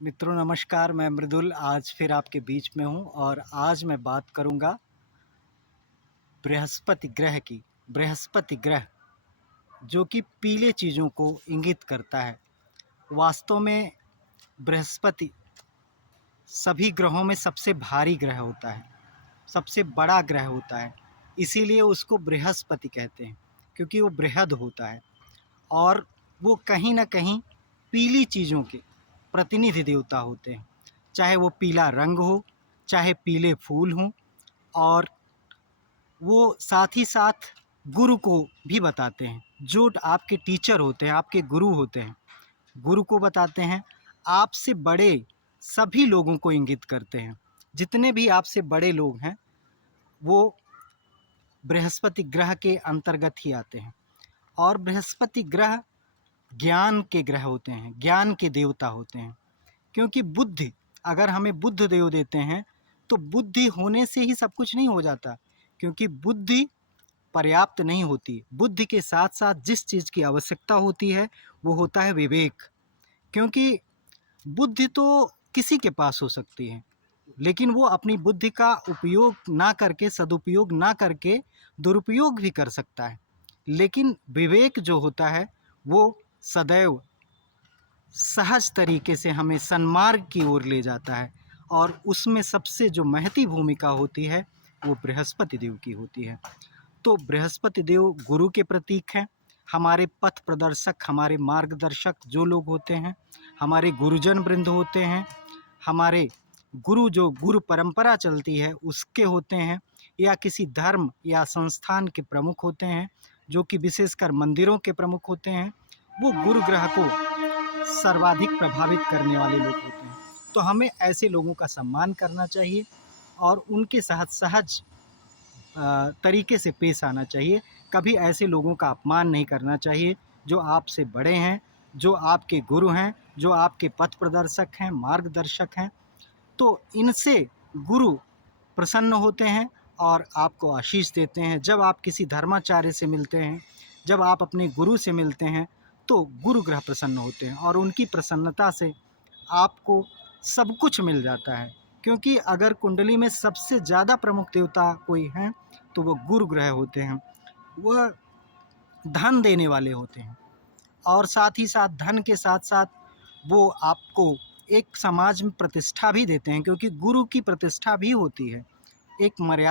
मित्रों नमस्कार, मैं मृदुल आज फिर आपके बीच में हूँ और आज मैं बात करूँगा बृहस्पति ग्रह की। बृहस्पति ग्रह जो कि पीले चीज़ों को इंगित करता है। वास्तव में बृहस्पति सभी ग्रहों में सबसे भारी ग्रह होता है, सबसे बड़ा ग्रह होता है, इसीलिए उसको बृहस्पति कहते हैं क्योंकि वो बृहद होता है और वो कहीं ना कहीं पीली चीज़ों के प्रतिनिधि देवता होते हैं। चाहे वो पीला रंग हो, चाहे पीले फूल हों, और वो साथ ही साथ गुरु को भी बताते हैं। जो आपके टीचर होते हैं, आपके गुरु होते हैं, गुरु को बताते हैं। आपसे बड़े सभी लोगों को इंगित करते हैं। जितने भी आपसे बड़े लोग हैं वो बृहस्पति ग्रह के अंतर्गत ही आते हैं। और बृहस्पति ग्रह ज्ञान के ग्रह होते हैं, ज्ञान के देवता होते हैं। क्योंकि बुद्धि, अगर हमें बुद्ध देव देते हैं तो बुद्धि होने से ही सब कुछ नहीं हो जाता, क्योंकि बुद्धि पर्याप्त नहीं होती। बुद्धि के साथ साथ जिस चीज़ की आवश्यकता होती है वो होता है विवेक। क्योंकि बुद्धि तो किसी के पास हो सकती है, लेकिन वो अपनी बुद्धि का उपयोग ना करके, सदुपयोग ना करके दुरुपयोग भी कर सकता है। लेकिन विवेक जो होता है वो सदैव सहज तरीके से हमें सन्मार्ग की ओर ले जाता है, और उसमें सबसे जो महती भूमिका होती है वो बृहस्पति देव की होती है। तो बृहस्पति देव गुरु के प्रतीक हैं। हमारे पथ प्रदर्शक, हमारे मार्गदर्शक जो लोग होते हैं, हमारे गुरुजन वृंद होते हैं, हमारे गुरु जो गुरु परंपरा चलती है उसके होते हैं, या किसी धर्म या संस्थान के प्रमुख होते हैं, जो कि विशेषकर मंदिरों के प्रमुख होते हैं। वो गुरु ग्रह को सर्वाधिक प्रभावित करने वाले लोग होते हैं। तो हमें ऐसे लोगों का सम्मान करना चाहिए और उनके साथ सहज तरीके से पेश आना चाहिए। कभी ऐसे लोगों का अपमान नहीं करना चाहिए जो आपसे बड़े हैं, जो आपके गुरु हैं, जो आपके पथ प्रदर्शक हैं, मार्गदर्शक हैं। तो इनसे गुरु प्रसन्न होते हैं और आपको आशीष देते हैं। जब आप किसी धर्माचार्य से मिलते हैं, जब आप अपने गुरु से मिलते हैं, तो गुरु ग्रह प्रसन्न होते हैं और उनकी प्रसन्नता से आपको सब कुछ मिल जाता है। क्योंकि अगर कुंडली में सबसे ज़्यादा प्रमुख देवता कोई हैं तो वो गुरु ग्रह होते हैं। वह धन देने वाले होते हैं और साथ ही साथ धन के साथ साथ वो आपको एक समाज में प्रतिष्ठा भी देते हैं, क्योंकि गुरु की प्रतिष्ठा भी होती है एक मर्यादा